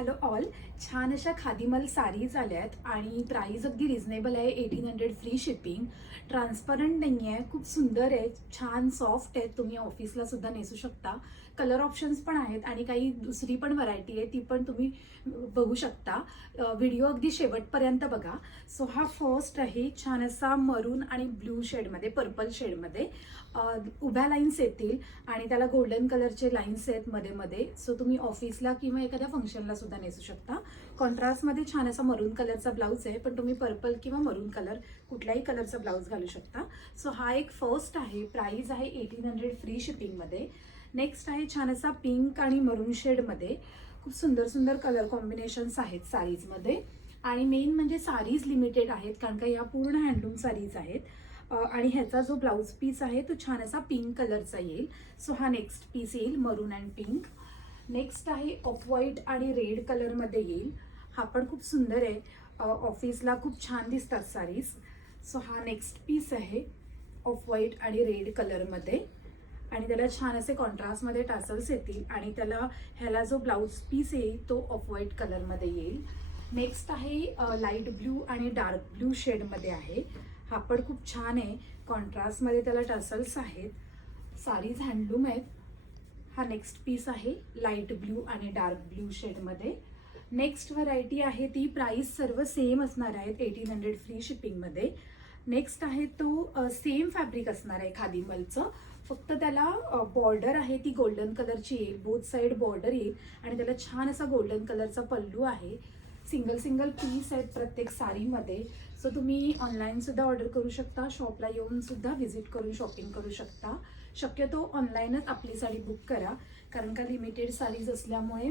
Hello all. छान अशा खादीमल sarees आल्यात आणि प्राइस अगदी रिझनेबल आहे. 1800 फ्री शिपिंग. ट्रान्सपरंट नाही आहे, खूप सुंदर आहे, छान सॉफ्ट आहे. तुम्ही ऑफिसला सुद्धा नेसू शकता. कलर ऑप्शन्स पण आहेत आणि काही दुसरी पण व्हरायटी आहे, ती पण तुम्ही बघू शकता. व्हिडिओ अगदी शेवटपर्यंत बघा. सो हा फर्स्ट आहे, छान असा मरून आणि ब्ल्यू शेडमध्ये, पर्पल शेडमध्ये उभ्या लाईन्स येतील आणि त्याला गोल्डन कलरचे लाईन्स आहेत मध्ये मध्ये. सो तुम्ही ऑफिसला किंवा एखाद्या फंक्शनला सुद्धा नेसू शकता. कॉन्ट्रास्टमध्ये छान असा मरून कलरचा ब्लाऊज आहे, पण तुम्ही पर्पल किंवा मरून कलर कुठल्याही कलरचा ब्लाऊज घालू शकता. सो हा एक फर्स्ट आहे. प्राइस आहे 1800 फ्री शिपिंगमध्ये. नेक्स्ट आहे छान असा पिंक आणि मरून शेडमध्ये. खूप सुंदर सुंदर कलर कॉम्बिनेशन्स आहेत साडीजमध्ये आणि मेन म्हणजे साडीज लिमिटेड आहेत, कारण का या पूर्ण हँडलूम साडीज आहेत. आणि ह्याचा जो ब्लाऊज पीस आहे तो छान असा पिंक कलरचा येईल. सो हा नेक्स्ट पीस येईल, मरून अँड पिंक. नेक्स्ट आहे ऑफ व्हाईट आणि रेड कलरमध्ये येईल. हा पण खूप सुंदर आहे, ऑफिसला खूप छान दिसतात साडीज. सो हा नेक्स्ट पीस आहे ऑफ व्हाईट आणि रेड कलरमध्ये आणि त्याला छान असे कॉन्ट्रास्टमध्ये टासल्स येतील आणि ह्याला जो ब्लाऊज पीस येईल तो ऑफ व्हाईट कलरमध्ये येईल. नेक्स्ट आहे लाईट ब्ल्यू आणि डार्क ब्ल्यू शेडमध्ये आहे. हा पण खूप छान आहे, कॉन्ट्रास्टमध्ये त्याला टसल्स आहेत. साडीज हँडलूम आहेत. हा नेक्स्ट पीस आहे लाईट ब्ल्यू आणि डार्क ब्ल्यू शेडमध्ये. नेक्स्ट व्हरायटी आहे ती प्राइस सर्व सेम असणार आहेत 1800 फ्री शिपिंगमध्ये. नेक्स्ट आहे तो सेम फॅब्रिक असणार आहे खादीमलचं, फक्त त्याला बॉर्डर आहे ती गोल्डन कलरची येईल, बोथ साईड बॉर्डर येईल आणि त्याला छान असा गोल्डन कलरचा पल्लू आहे. सिंगल सिंगल पीस आहेत प्रत्येक साडीमध्ये. सो तुम्ही ऑनलाईन सुद्धा ऑर्डर करू शकता, शॉपला येऊन सुद्धा व्हिजिट करून शॉपिंग करू शकता. शक्यतो ऑनलाईनच आपली साडी बुक करा, कारण का लिमिटेड साडीज असल्यामुळे.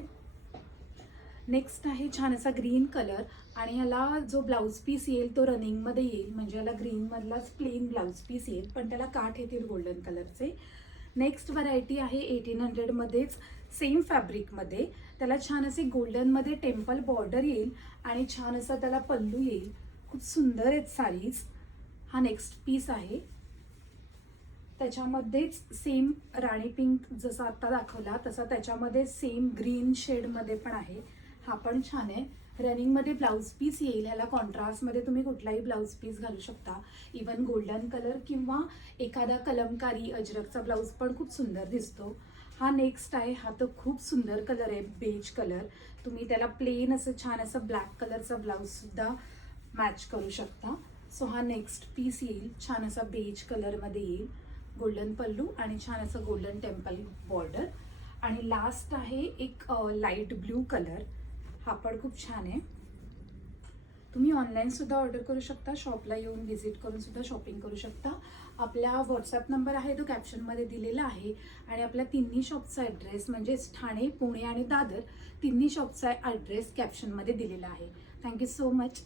नेक्स्ट आहे छान असा ग्रीन कलर आणि ह्याला जो ब्लाऊज पीस येईल तो रनिंगमध्ये येईल, म्हणजे ह्याला ग्रीनमधलाच प्लेन ब्लाऊज पीस येईल, पण त्याला काठ येतील गोल्डन कलरचे. नेक्स्ट व्हरायटी आहे 1800मध्येच सेम फॅब्रिकमध्ये. त्याला छान असे गोल्डनमध्ये टेम्पल बॉर्डर येईल आणि छान असा त्याला पल्लू येईल. खूप सुंदर आहेत साडीज. हा नेक्स्ट पीस आहे, त्याच्यामध्येच सेम राणी पिंक जसा आता दाखवला तसा त्याच्यामध्ये सेम ग्रीन शेडमध्ये पण आहे. हा पण छान आहे. रनिंगमध्ये ब्लाऊज पीस येईल. ह्याला कॉन्ट्रास्टमध्ये तुम्ही कुठलाही ब्लाऊज पीस घालू शकता, इवन गोल्डन कलर किंवा एखादा कलमकारी अजरकचा ब्लाऊज पण खूप सुंदर दिसतो. हा नेक्स्ट आहे. हा तर खूप सुंदर कलर आहे, बेज कलर. तुम्ही त्याला प्लेन असं छान असं ब्लॅक कलरचा ब्लाऊज सुद्धा मॅच करू शकता. सो हा नेक्स्ट पीस येईल, छान असा बेज कलरमध्ये येईल, गोल्डन पल्लू आणि छान असं गोल्डन टेम्पल बॉर्डर. आणि लास्ट आहे एक लाईट ब्ल्यू कलर. हा पण खूप छान आहे. तुम्ही ऑनलाईन सुद्धा ऑर्डर करू शकता, शॉपला येऊन व्हिजिट करून सुद्धा शॉपिंग करू शकता. आपला व्हॉट्सॲप नंबर आहे तो कॅप्शनमध्ये दिलेला आहे आणि आपल्या तिन्ही शॉपचा ॲड्रेस म्हणजेच ठाणे, पुणे आणि दादर तिन्ही शॉपचा ॲड्रेस कॅप्शनमध्ये दिलेला आहे. Thank you so much.